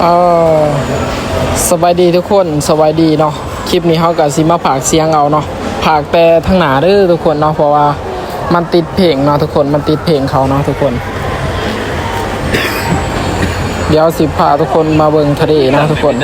เออสบายดีทุกคนสบายดีเนาะคลิปนี้เขากับซิมาผากเสียงเอาเนาะผากแต่ทั้งหนาเด้อทุกคนเนาะเพราะว่ามันติดเพลงเนาะทุกคนมันติดเพลงเขาเนาะทุกคน เดี๋ยวสิพาทุกคนมาเบิ่งทะเลนะทุกคน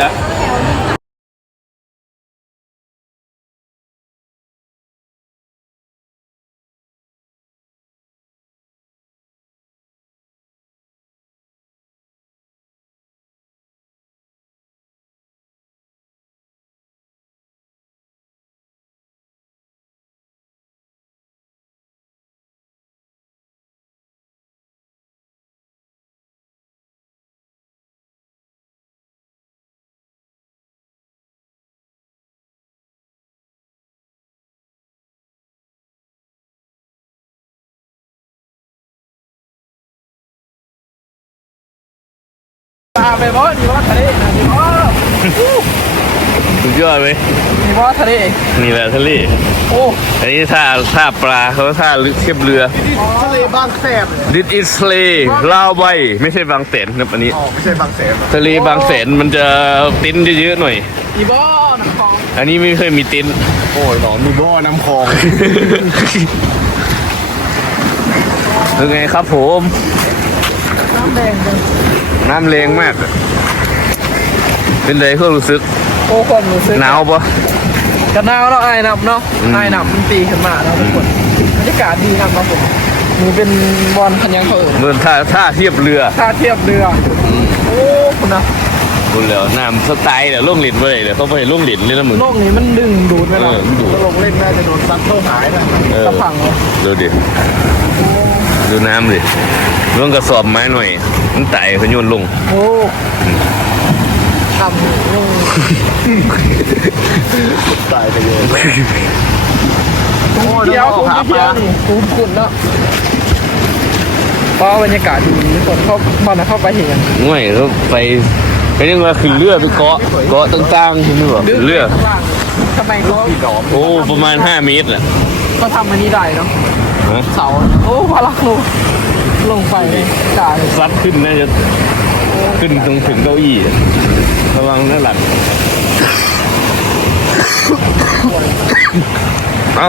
ไปบ่ดีบ่ทะเลนะดีบ่สุดยอดไหมดีบ่ทะเลนี่แหละทะเลโอ้อันนี้ท่าท่าปลาเขาท่าเทียบเรือทะเลบางแสบดิสอิสเลลาวใบไม่ใช่บางแสนครับอันนี้อ๋อไม่ใช่บางแสนทะเลบางแสนมันจะติ้นเยอะๆหน่อยดีบ่น้ำคลองอันนี้ไม่เคยมีติ้นโอ้ยหนองมีบ่อน้ำคลองเป็นไงครับผมน้ำแดงจัง น้ำแรงมาก เป็นไรก็รู้สึก โอ้คนรู้สึกหนาวปะกันหนาวเนาะไอ้น้ำเนาะอืมไอ้น้ำมันตีขึ้นมาเนาะทุกคนบรรยากาศดีนะเนาะผมนี่เป็นบอลคันยังเขาเอ่ยเหมือนท่าท่าเทียบเรือท่าเทียบเรืออโอ้คุณนะคุณแล้วน้ำสไตล์เดี๋ยวล่งหลินไปเลยเดี๋ยวเขาไปล่งหลินเลยนะมึงโลกนี้มันดึงดูดไปแล้วเออมันดูดถ้าลงเล่นน่าจะโดนซัดเข้าหายนะเออสะพังเลยดูดิ ดูน้ำดิลงกระสอบไม้หน่อย มันไต่ขยนลง โอ้ทำนุ่งตายไปเลยโอ้เที่ยวคุณเที่ยวนี่คุณคุณเนาะเพราะบรรยากาศดีทุกคนเขาบอลเข้าไปเห็นง่วยก็ไปไปยังว่าขึ้นเรือไปเกาะเกาะต่างๆใช่ไหมวะขึ้นเรือข้างล่างทำไมเขาโอ้ประมาณ5เมตรอะเขาทำอันนี้ได้เนาะฮะ เสาโอ้พลักลงลงไปได้ซัดขึ้นน่าจะขึ้นตรงถึงเก้าอี้อะระวังหน้าหลังเอ้า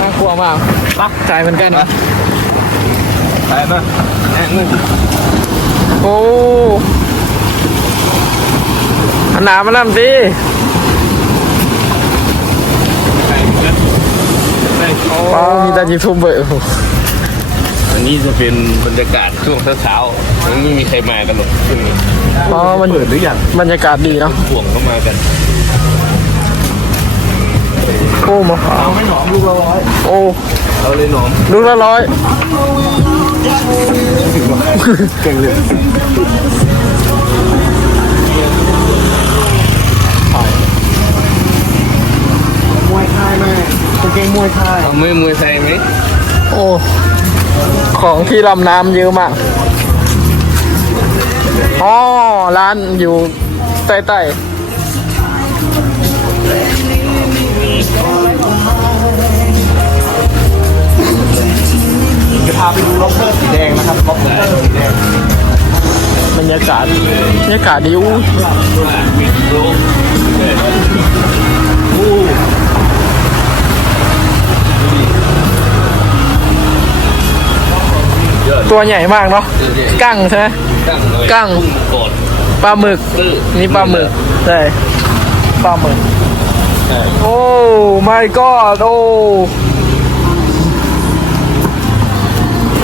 น่ากลัวมากรักใจเหมือนกันนะไปมาแอะมึงโอ้อันหนามาแล้ วสิอ๋อมีแต่ยูทูบเบอร์อันนี้จะเป็นบรรยากาศช่วงเช้าๆยังไม่มีใครมากันหรอกช่วงนี้อ๋อมันเปิดหรือยังบรรยากาศดีเนาะห่วงเข้ามากัน โอ้มะพร้าวไม่หนองลูกละร้อยโอ้เอาเลยหนอมลูกละร้อยเก่งเลยมวยไทยแม่กางเกงมวยไทยเอาไม่มวยไทยไหมโอ้ของที่ลำน้ำเยอะมากอ๋อร้านอยู่ใต้จะพาไปดูล็อบสเตอร์สีแดงนะครับล็อบสเตอร์สีแดงๆบรรยากาศบรรยากาศดีอู้ ตัวใหญ่มากเนาะกั้งใช่ไหมกั้งเลยกั้งกดปลาหมึกตื้อนี่ปลาหมึกใช่ปลาหมึกใช่โอ้ my god โอ้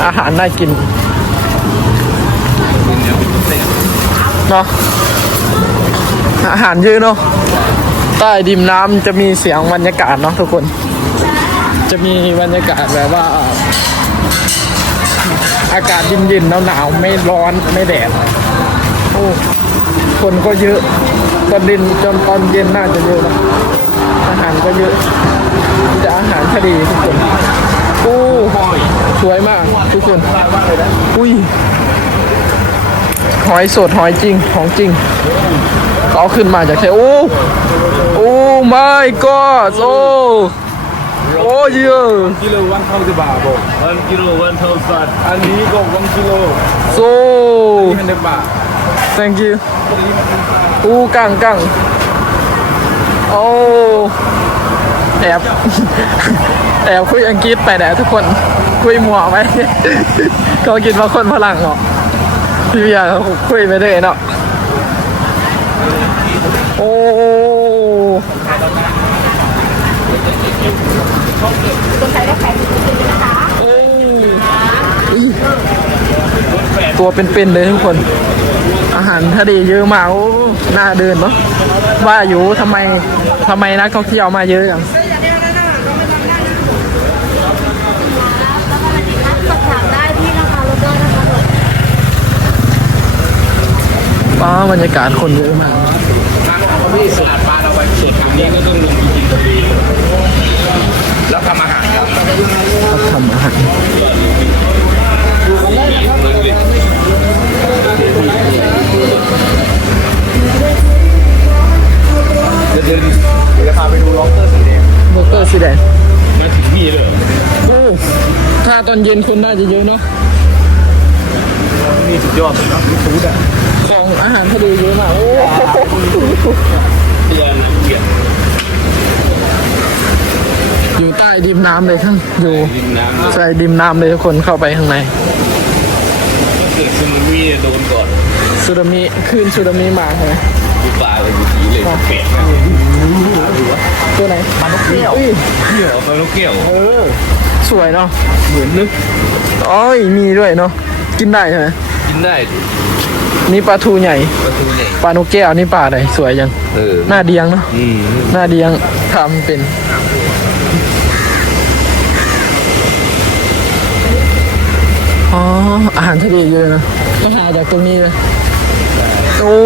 อาหารน่ากินเนาะอาหารเยอะเนาะใต้ดิมน้ำจะมีเสียงบรรยากาศเนาะทุกคน จะมีบรรยากาศแบบว่า อากาศเย็นๆหนาวๆไม่ร้อนไม่แดดโอ้คนก็เยอะตอนดินจนตอนเย็นน่าจะเยอะนะอาหารก็เยอะมีแต่อาหารทะเลทุกคนโอ้สวยมากทุกคนอุ้ยหอยสดหอยจริงของจริงก็เอาขึ้นมาจากทะเลโอ้โอ้ my god โอ้โอ้เยอะกิโลวันเข้าจะบาทบอ กวันกิโลวันเท่าสัตว์อันนี้ก็วันกิโลโซพันเดบาท thank you อู้กังกังโอ้แอบ แอบคุยอังกฤษไปแหละทุกคน คุยหมัวไหมเขาคิดว่าคนฝรั่งเหรอพี่เบียร์เขาคุยไปเลยเนาะ โอ้ ตัวเป็นๆเลยทุกคน อาหารทะเลเยอะมากโอ้น่าเดินเนาะว่าอยู่ทำไมทำไมนักท่องเที่ยวมาเยอะอย่างอบถามได้ที่ราคาโลเกอร์นะคะป้าบรรยากาศคนเยอะมาก เบอร์เกอร์สีแดงมาถึงนี่เลยโอ้ถ้าตอนเย็นคนน่าจะเยอะเนาะนี่สุดยอดเลยเนาะมีซูดอะของอาหารทะเลเยอะมากโอ้เตือนนะเกียรติอยู่ใต้ดิมน้ำเลยทั้งอยู่ริมน้ำเลยใส่ดิมน้ำเลยทุกคนเข้าไปข้างในถ้าเกิดซึนามิโดนก่อนสึนามิคลื่นสึนามิมาใช่ไหม ดูปลาอะไรอยู่ทีเลยเป็ดนะตัวไหนปลานกเกี้ยวอุ้ยเกี่ยวปลาลูกเกี่ยวเออสวยเนาะเหมือนนึกอ๋อยมีด้วยเนาะกินได้ใช่ไหมกินได้นี่ปลาทูใหญ่ปลาทูใหญ่ปลานกแก้วนี่ปลาอะไรสวยจังเออหน้าเดียงเนาะอืมหน้าเดียงทำเป็นอ๋ออาหารทะเลเยอะนะก็หาจากตรงนี้เลยโอ้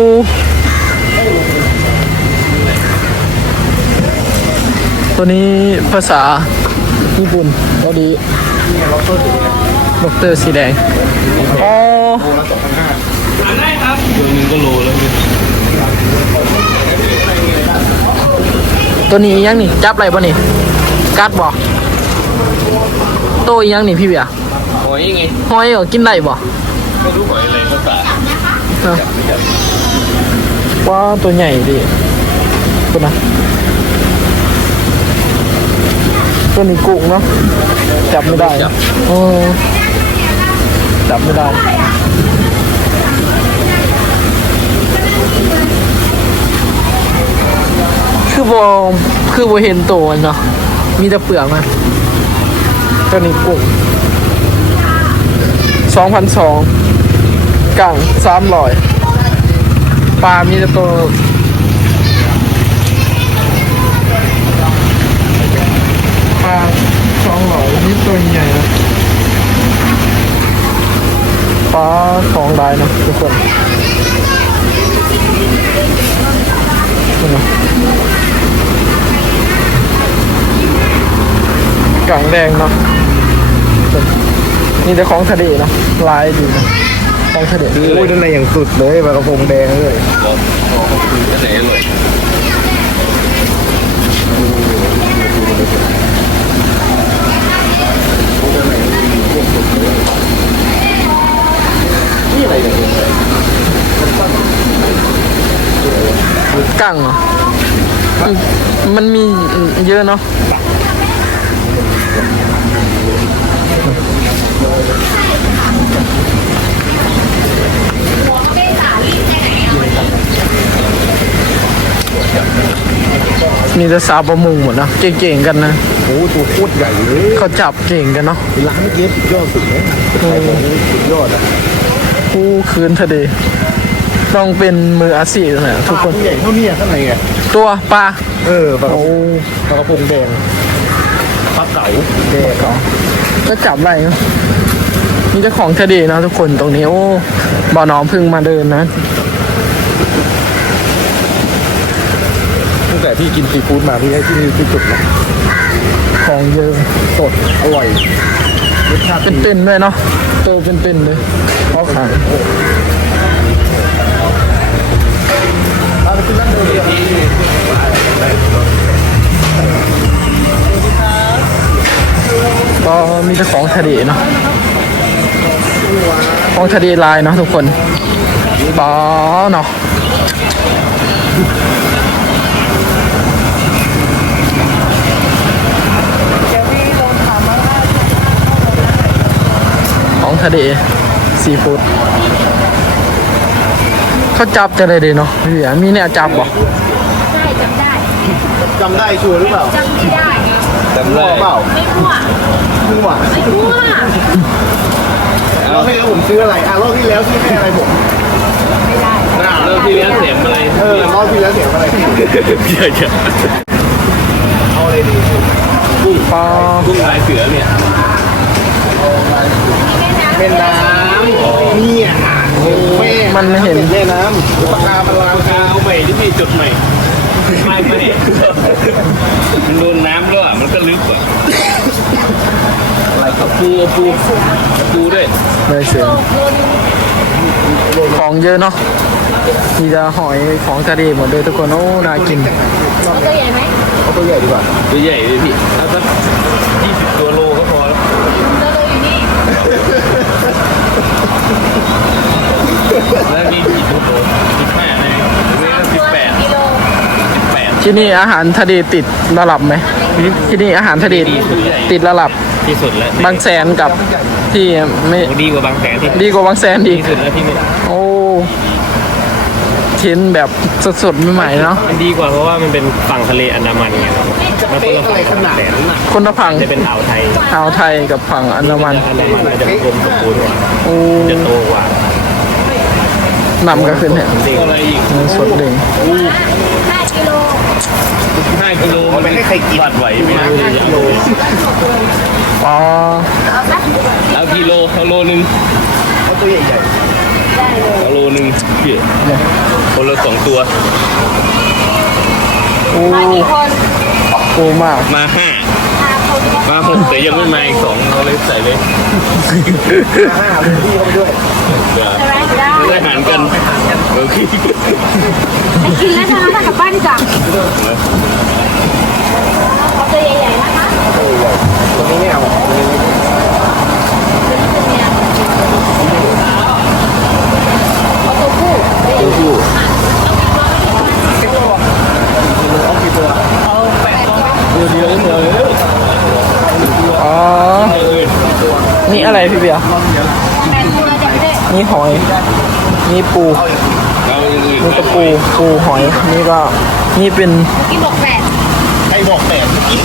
ตัวนี้ภาษาญี่ปุ่นเกาหลีดอกเตอร์สีแดงอ๋อตัวหนึงก็โลแล้วเนี่ยตัวนี้อีกยังนี่จับอะไรป่ะนี่กัดบอกโตอีกยังนี่พี่เบียร์หอยไงหอยเหรอกินได้บ่ไม่รู้หอยอะไรภาษาเออว้าวตัวใหญ่ดิคุณนะ ตัวนี้กุ้งเนาะจับไม่ได้โอ้จับไม่ได้คือโบคือโบเห็นตัวมันเนาะมีแต่เปลือกมันตัวนี้กุ้งสองพันสองกังสามร้อยปลามีแต่ตัวปลาสองร้อยนี่ตัวใหญ่นะปลาของได้นะทุกคนนี่นะกัง แดงเนาะนี่แต่ของทะเลเนาะลายดีนะของทะเลโอ้ยด้านในอย่างสุดเลยปลากระพงแดงเลยบอกบอกเขาคือที่ไหนอร่อยกั้งเหรอมันมันมีเยอะเนาะ มีแต่สาวประมงหมดเนอะเก่งๆกันนะโอ้โหตัวโคตรใหญ่เลยเขาจับเก่งกันเนาะร้านเมื่อกี้สุดยอดสุดเลยขายของนี่สุดยอดอะผู้คืนทะเลต้องเป็นมืออาชีพนะทุกคนตัวใหญ่เท่านี้ข้างในอะตัวปลาเออปลากระโอ้พงปลากระพงแดงปลาเก๋าแดงเขาก็จับไรเนอะมี เจ้าของทะเลนะทุกคนตรงนี้โอ้บ่อน้องเพึ่งมาเดินนะตั้งแต่พี่กินซีฟู้ดมาพี่ให้ที่นี่ที่สุดนะของเยอะสดอร่อยรสชาติเป็นดีเป็นๆด้วยเนาะโตเป็นเป็นๆเลยเพราะขายเอาไปกินร้านเดิมเดียวก็มีเจ้าของทะเลเนาะ ของทะเลลายเนาะทุกคนนปอเนาะของทะเลซีฟู้ดเขาจับจะได้ดีเนาะพี่อะมีเนี่ยจับบ่ได้จำได้จำได้ชัวร์หรือเปล่าจำไม่ได้จำได้เปล่าไม่มั่วมึงหวานไม่มั่วร อบที่แล้วผมซื้ออะไรอะรอบที่แล้วซื้อแค่อะไรผมไม่ได้หน้าเริ่มที่เลี้ยงเสียงอะไรเออรอบที่แล้วเสียงอะไรเยอะเอาอะไรดีกุ้งปอๆกุ้งลายเสือเนี่ยเป็นน้ำนี่อะโอ้แม่มันไม่เห็นเนแม่น้ำปากกามันลาปากกาเอาใหม่ที่พี่จดใหม่ไม่ไม่มันโดนน้ำแล้วมันก็ลึกอะ อะไรครับปูปูปูด้วยเลยเสียงของเยอะเนาะมีแต่หอยของทะเลหมดเลยทุกคนโอ้น่ากินตัวใหญ่ไหมเอาตัวใหญ่ดีกว่าตัวใหญ่เลยพี่ถ้าสักยี่สิบตัวโลก็พอแล้วตัวโตอยู่นี่แล้วนี่กี่ตัวโลสิบแปดเลยนี่ก็สิบแปดกิโลสิบแปดที่นี่อาหารทะเลติดระดับไหมที่ที่นี่อาหารทะเลติดระดับ ที่สุดแล้วบางแสนกับที่ไม่โอ้ดีกว่าบางแสนที่ดีกว่าบางแสนอีกที่สุดแล้วที่นี่โอ้ชิ้นแบบสดๆใหม่ๆเนาะมันดีกว่าเพราะว่ามันเป็นฝั่งทะเลอันดามันไงครับมันคนละอะไรขนาดนั้นน่ะคนละฝั่งจะเป็นอ่าวไทยอ่าวไทยกับฝั่งอันดามันอันดามันมันจะกลมสมบูรณ์กว่าโอ้จะโตกว่านำก็ขึ้นเนี่ยอะไรอีกสดเด้งห้ากิโลห้ากิโลมันไม่ใครกินบัดไหวไหมนะ อ๋อ เอาสักเอากิโลเอาโลนึงเอาตัวใหญ่เอาโลนึงพี่เนี่ยคนละสองตัว โอ้มากี่คนโอ้มากมาห้าห้าคนมาหกแต่ยังไม่มาอีกสองเราเลยใส่เลยๆห้าเป็นพี่เขาไปด้วยเดี๋ยวใช่ไหมได้ได้หารกันโอเคไปกินแล้วใช่ไหมถ้ากลับบ้านดีกว่าเอาตัวใหญ่ๆนะคะ ตัวนี้ไม่เอาตัวนี้ไม่เอาเอาตัวผู้ตัวผู้ตัวเดียวเลยอ๋อ นี่อะไรพี่เบียร์แปดตัวจะไม่ได้นี่หอย นี่ปูเราอย่างอื่นนี่ก็ปู ปูหอย นี่ก็ นี่เป็นกินบอกแปด ใครบอกแปดเมื่อกี้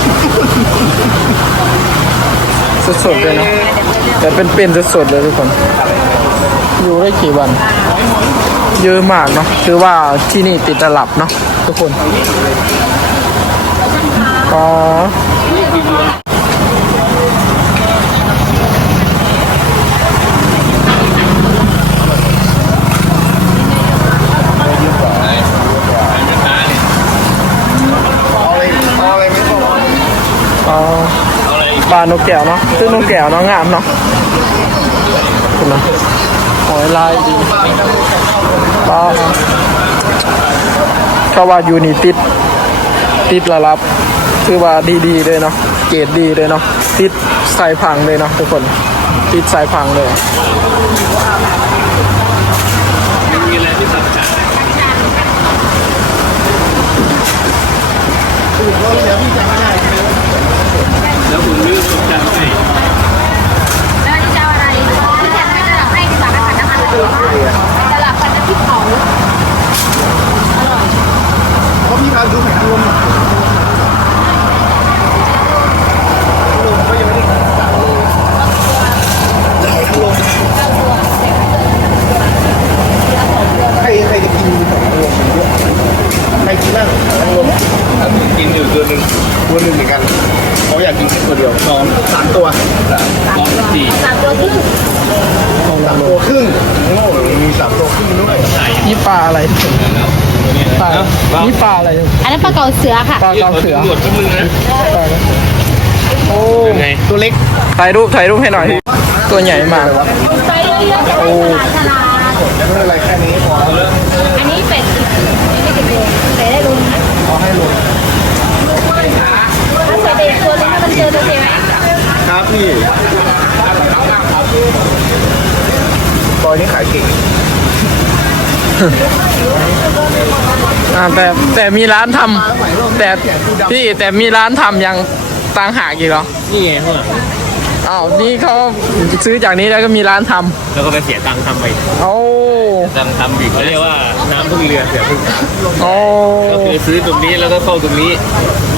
สดๆเลยนะแต่เป็นเป็นสดๆเลยทุกคน อยู่ได้กี่วัน เยอะมากเนาะคือว่าที่นี่ติดตลับเนาะทุกคนอ๋อเอาอะไรเอาอะไรไม่ต้องอ๋อเอาอะไรปลานกแก้วเนาะซึ่งนกแก้วเนาะงามเนาะคุณนะหอยลายดีปลาเขาว่าอยู่นี่ติด ติดระลับ คือว่าดีๆเลยเนาะ เกรดดีเลยเนาะ ติดสายพังเลยเนาะทุกคน ติดสายพังเลยมีอ ตลับผัดน้ำพริกเผาอร่อยเพราะพี่พาดูแผนรวมหน่อยรวมก็ยังไม่ได้สั่งเลยแผนรวมใครใครจะกินแผนรวมเยอะ ใครกินบ้างแผนรวมกินอยู่ตัวหนึ่งตัวหนึ่งเหมือนกันเขาอยากกินแค่ตัวเดียวสองสามตัวสองสี่สามตัวครึ่งสามตัวครึ่งโอ้มีสามตัวครึ่งด้วยนี่ปลาอะไรปลานี่ปลาอะไรอันนั้นปลาเก๋าเสือค่ะปลาเกาเสือหนวดก็มึงนะโอ้ไงตัวเล็กถ่ายรูปถ่ายรูปให้หน่อย ตัวใหญ่มากไซส์เยอะๆโอ้ฉลาดไม่เป็นไรแค่นี้พออั เอาให้หมดถ้าใส่เด็กตัวนึงถ้ามันเจอตัวเองไหมครับพี่บอยนี่ขายเก่งอ่าแต่แต่มีร้านทำแต่พี่แต่มีร้านทำยังต่างหากอีกเหรอ นี่ไงข้างหลัง อ้าวนี่เขาซื้อจากนี้แล้วก็มีร้านทำแล้วก็ไปเสียตังค์ทำไปโอ้ดังทำอีกเขาแล้วเรียกว่าน้ำพึ่งเรือเสือพึ่งโอ้ก็คือซื้อตรงนี้แล้วก็เข้าตรงนี้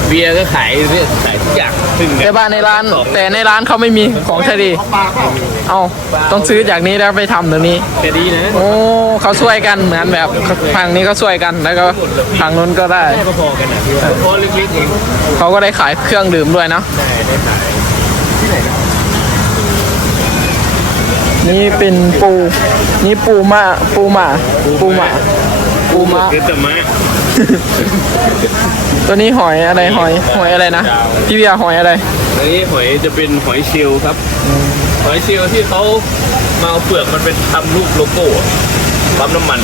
เบียร์ก็ขายเนี่ยขายทุกอย่างซึ่งแต่บ้านในร้าน แต่ในร้านเขาไม่มีของทะเลเอาต้องซื้อจากนี้แล้วไปทำตรงนี้ แต่ดีนะโอ้เขาช่วยกันเหมือนแบบฝั่งนี้เขาช่วยกันแล้วก็ฝั่งนู้นก็ได้แค่พอๆกันนะพี่ว่าพอเล็กๆเองเขาก็ได้ขายเครื่องดื่มด้วยเนาะ ได้ได้ขาย นี่เป็นปู นี่ปูมาปูหมาปูหมาปูมะคือแต่มะตัวนี้หอยอะไรหอยหอยอะไรนะพี่เบียร์หอยอะไรอันนี้หอยจะเป็นหอยเชลล์ครับ หอยเชลล์ที่เขามาเอาเปลือกมันเป็นทำรูปโลโก้ปั๊มน้ำมัน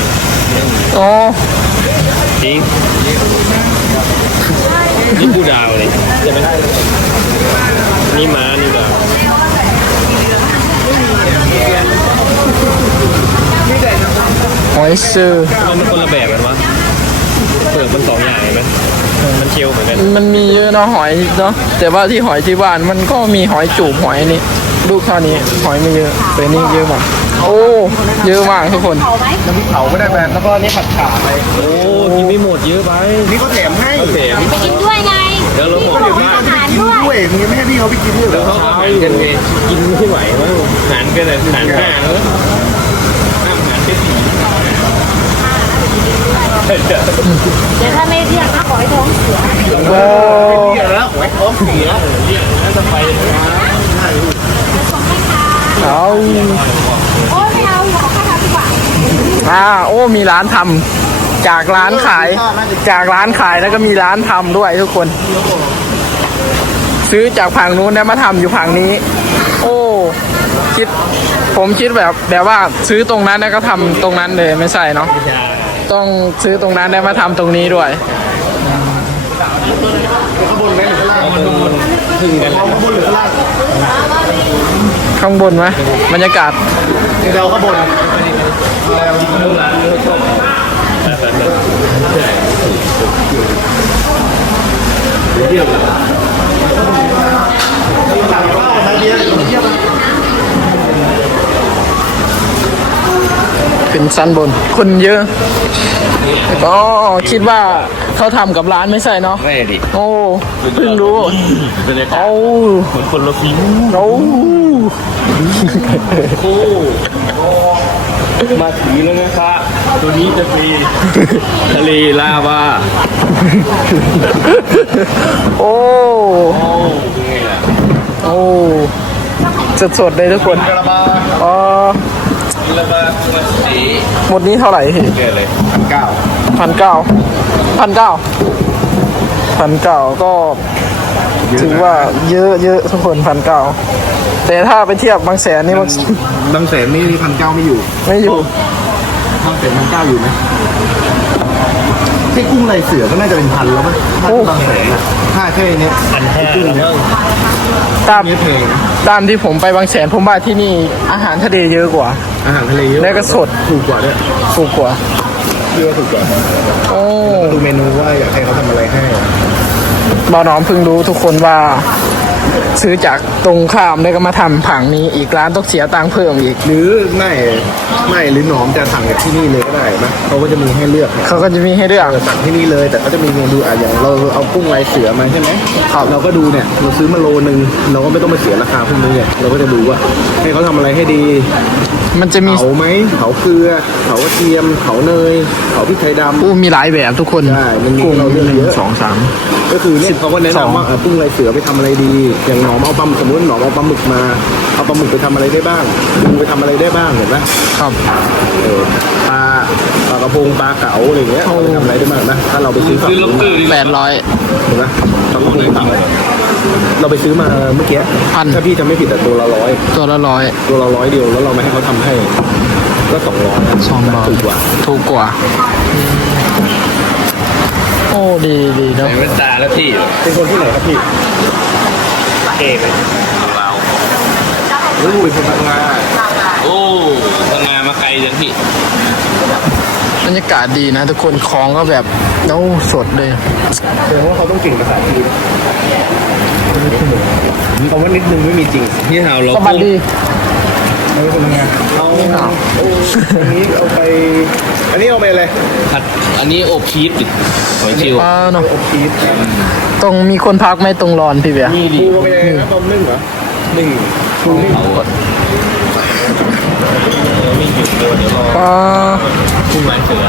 อ๋อจริงนี่กูดาวเลยใช่ไหมนี่ม้านี่ดาว หอยซื้อทำไมมันคนละแบบกันวะเปลือกมันสองอย่างเห็นไหมมันเชียวเหมือนกันมันมีเยอะเนาะหอยเนาะแต่ว่าที่หอยที่บ้านมันก็มีหอยจูบหอยนี่ลูกเท่านี้หอยไม่เยอะแต่นี่เยอะมากโอ้เยอะมากทุกคนเขาไหมน้ำพริกเผาไม่ได้แบบแล้วก็นี่ผัดฉ่าไปโอ้กินไม่หมดเยอะไปนี่เขาแถมให้เสียไปกินด้วยไงเดี๋ยวเราหมดมีเดี๋ยวของมาอาหารกินด้วยด้วยมึงยังไม่ให้พี่เขาไปกินด้วยเหรเดี๋ยวอเขาก็หารกันเองกินไม่ไหวมั้งหารกันเลยหารห้าแล้วห้ามหารแค่สี่ เดี๋ยวถ้าไม่เรียกนะขอให้ท้องเสียโอ้เดี๋ยวแล้วหวยท้องเสียเอาโอ้ไม่เอาขอข้าวดีกว่าอ่าโอ้มีร้านทำจากร้านขาย จากร้านขายแล้วก็มีร้านทำด้วยทุกคน ซื้อจากผังนู้นแล้วมาทำอยู่ผังนี้ โอ้คิด ผมคิดแบบแบบว่าซื้อตรงนั้นแล้วก็ทำตรงนั้นเลยไม่ใช่เนาะต้องซื้อตรงนั้นแล้วมาทำตรงนี้ด้วยข้างบนไหมหรือข้างล่างพึ่งกันเอาข้างบนหรือข้างล่างข้างบนไหมบรรยากาศเดี๋ยวเราข้างบนเป็นชั้นบน คนเยอะก็คิดว่าเขาทำกับร้านไม่ใช่เนาะไม่ดิโอ้เพิ่งรู้บรรยากาศโอ้เหมือนคนละฟิวโอ้โอ้มาถึงแล้วนะครับตัวนี้จะเป็นทะเลลาวาโอ้โอ้เป็นไงล่ะโอ้สดๆเลยทุกคนกระบาอ๋อลาวามาสี หมดนี้เท่าไหร่พี่เกิดเลยพันเก้าพันเก้าพันเก้าพันเก้าก็ถือว่าเยอะเยอะทุกคนพันเก้าแต่ถ้าไปเทียบบางแสนนี่มันบางแสนนี่พันเก้าไม่อยู่ ไม่อยู่บางแสนพันเก้าอยู่ไหมที่กุ้งลายเสือก็น่าจะเป็นพันแล้วมั้งถ้าที่บางแสนอะถ้าแค่เนี้ยพันห้าแล้วมั้งตามนี่แพงนะตามที่ผมไปบางแสนผมว่าที่นี่อาหารทะเลเยอะกว่า อาหารทะเลเยอะแล้วก็สด ถูกกว่าด้วยถูกกว่าเยอะถูกกว่าโอ้ดูเมนูว่าอยากให้เขาทำอะไรให้บ่าวน้อมเพิ่งรู้ทุกคนว่า ซื้อจากตรงข้ามแล้วก็มาทำผังนี้อีกร้านต้องเสียตังค์เพิ่มอีก หรือไม่ไม่หรือหนอมจะสั่งจากที่นี่เลยก็ได้นะเขาก็จะมีให้เลือกเขาก็จะมีให้เลือกเราสั่งที่นี่เลยแต่เขาจะมีเมนูอะอย่างเราเอากุ้งลายเสือมาใช่ไหมเราก็ดูเนี่ยเราซื้อมาโลนึงเราก็ไม่ต้องไปเสียราคาพวกนี้เนี่ยเราก็จะดูว่าให้เขาทำอะไรให้ดี มันจะมีเผาไหมเผาเกลือเผากระเทียมเผาเนยเผาพริกไทยดำ อู้มีหลายแบบทุกคนใช่มันมีกุ้งเราเลือกหนึ่งเยอะ สองสาม ก็คือเนี่ยเขาก็แนะสองนำว่าเออกุ้งลายเสือไปทำอะไรดีอย่างหนอมเอาปลาหมึกสมมติหนอมเอาปลาหมึกมา เอาปลาหมึกไปทำอะไรได้บ้างปูไปทำอะไรได้บ้างเห็นไหมครับเออปลาปลากระพงปลาเก๋าอะไรเงี้ยเอาไปทำอะไรได้บ้างนะถ้าเราไปซื้อฝั่งซื้อล็อบนู้นสเตอร์ดีแปดร้อยเห็นไหมปลากระพงเก๋าเราไปซื้อมาเมื่อกี้พันถ้าพี่จำไม่ผิดแต่ตัวละร้อยตัวละร้อยตัวละร้อยเดียวแล้วเราไม่ให้เขาทำให้ ก็สองร้อยสองร้อยถูกกว่าถูกกว่าโอ้ดีดีเนาะใส่แว่นตาแล้วพี่ เป็นคนที่ไหนครับพี่ เอกเลยเรารู้ยคนพังงาโอ้ทำงานมาไกลจังพี่บรรยากาศดีนะ ทุกคนของก็แบบโอ้สดเลยแสดงว่าเขาต้องเก่งภาษาจีนคำว่านิดนึงไม่มีจริงที่เราเราสวัสดี เอาไปทำไงเอานี่เหรอโอ้อันนี้เอาไป อันนี้เอาไปอะไรผัดอันนี้อบชีสติดหอยเชลล์ป้าเนาะอบชีสตรงมีคนพักไหมตรงรอนพี่เบียร์นี่ดิปูเอาไปอะไรนะต้มนึ่งเหรอหนึ่งปูนึ่งเผาอะไม่หยุดเลยเดี๋ยวรอป้ากุ้งลายเสือ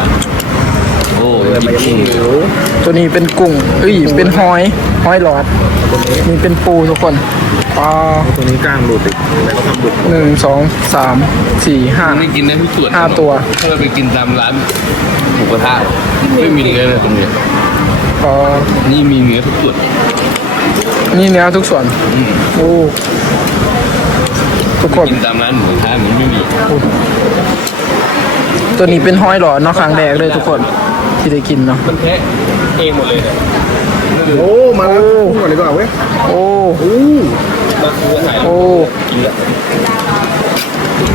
โอ้อะไรยมากินอย่างกุ้งนี้หรือตัวนี้เป็นกุ้งเอ้ยเป็นหอยหอยหลอดนี่เป็นปูทุกคนป้าตัวนี้กล้ามดูดติดอะไรก็ทำดูดหนึ่งสองสามสี่ห้าไม่กินได้ทุกส่วนห้าตัวถ้าเราไปกินตามร้านหมูกระทะไม่มีเนื้อเลยตรงเนี้ยป้านี่มีเนื้อทุกส่วนนี่เนื้อทุกส่วนอืมโอ้ทุกคนกินตามร้านหมูกระทะมันไม่มีตัวนี้เป็นห้อยหลอดเนาะครั้งแรกเลยทุกคน ที่ได้กินเนาะมันแท้เองหมดเลยเนี่ยโอ้มาแล้วกุ้งก่อนดีกว่าเว้ยโอ้โอ้มาซื้อหายโอ้กินแล้ว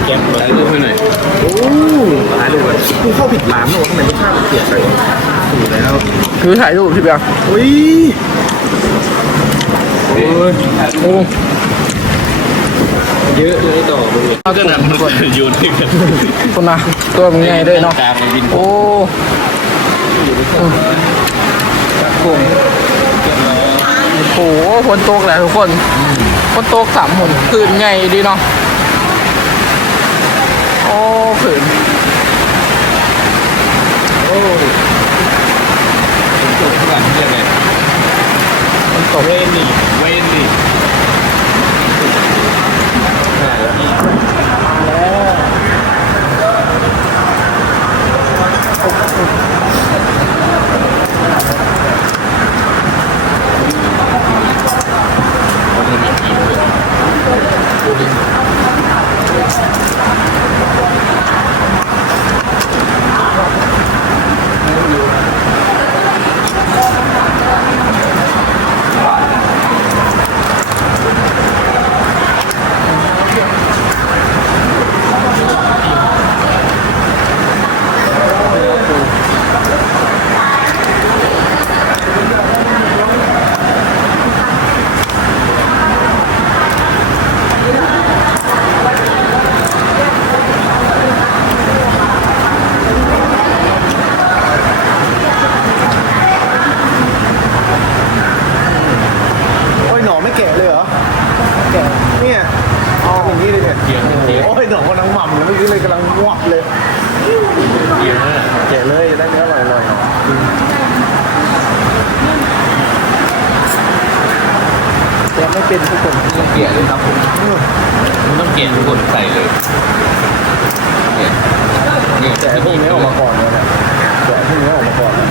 แกมมาซื้อให้หน่อยโอ้ร้านเลยว่ะกูเข้าผิดร้านเหรอทำไมรสชาติมันเปลี่ยนไปถูกแล้วคือถ่ายรูปพี่เบียร์อุ้ยโอ้ยโอ้เยอะเลยต่อเลยก็นำมันโยนให้กันคนนะตัวมันไงด้วยเนาะก ลางมันบินโอ้กุ้งโอ้โหฝนตกแหละทุกคนฝนตกสามหนคืนไงดีเนาะโอ้ขืน โอ้ตกข้างหลังเรียกไง ฝนตก เวนนี่เวนนี่หาแล้วนี่ โอ้ยหนอไม่แก่เลยเหรอแก่เนี่ยอ๋ออย่างนี้เลยเนี่ย เกียงเกียง โอ้ยหนอกำลังหม่ำเลยเมื่อกี้เลยกำลังวับเลย เกียงนั่นแหละ แก่เลยจะได้เนื้ออร่อยๆแต่ไม่เป็นทุกคน ต้องเกียงเลยครับผมมันต้องเกียงทุกคนใส่เลยเนี่ยเนี่ย แต่พวกนี้ออกมาก่อนเลยนะแต่พวกนี้ออกมาก่อนนะ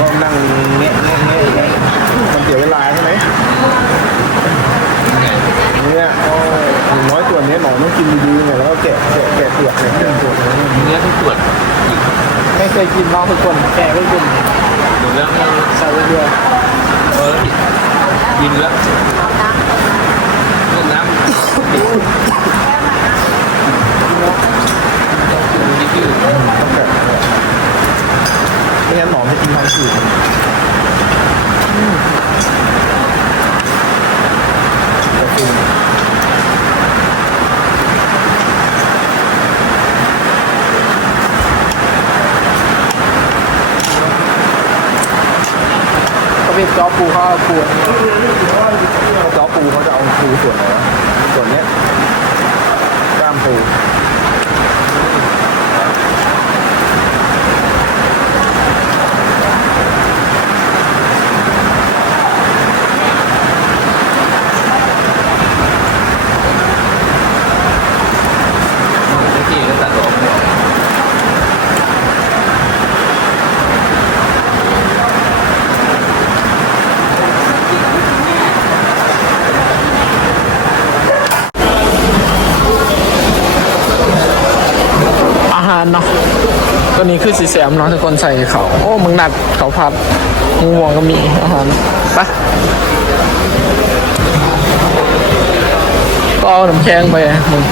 ก็ นั่งเงี้ยเงี้ยเงี้ยเงี้ยมันเสียเวลาใช่ไหมเนี่ยโอ้ยอย่างน้อยตัวเนี้ยหนอนต้องกินดีๆเนี่ยแล้วก็แกะแกะแกะเปลือกเนี่ยให้มันตัวนี้เนื้อทุกส่วนไม่เคยกินเนาะทุกคนแกะไม่กินหมดแล้วใส่เรื่อยเออยินแล้วเรื่องน้ำนี่คือต้องแก่ งั้นหนอนจะกินทางอื่นแต่คือๆเป็นจอปูเขาเอาปูจอปูเขาจะเอาปูส่วนไหนส่วนเนี้ยกล้ามปู เจ๊กี้ก็ตัดออก อาหารเนาะตัวนี้คือ สีแสมเนาะทุกคนใส่เขาโอ้มึงหนักเขาพัดมึงห่วงก็มีอาหารปะก็เอาน้ำแข็งไปมึง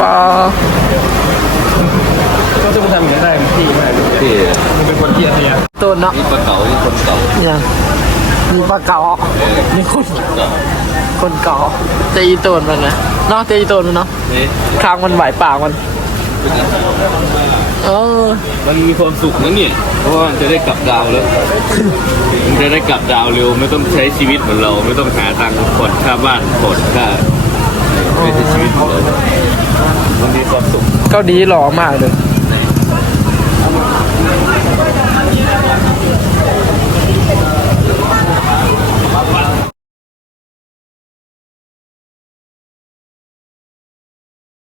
ปลาเหมือนได้ที่มากที่มันเป็นคนที่อัธยาตัวเนาะนี่ปลาเก๋านี่คนเก่ายังมีปลาเก๋ามีคนเก่าคนเก๋าจะอีตัวมันนะเนาะจะอีตัวมันเนาะนี่คางมันไหวปากมัน เออมันมีความสุขนะเนี่ยเพราะว่ามันจะได้กลับดาวแล้ว มันจะได้กลับดาวเร็ว ไม่ต้องใช้ชีวิตเหมือนเรา ไม่ต้องหาตังค์ผ่อนค่าบ้านผ่อนค่าไม่ใช้ชีวิตเหมือนเรามันมีความสุข เกาหลีหล่อมากเลย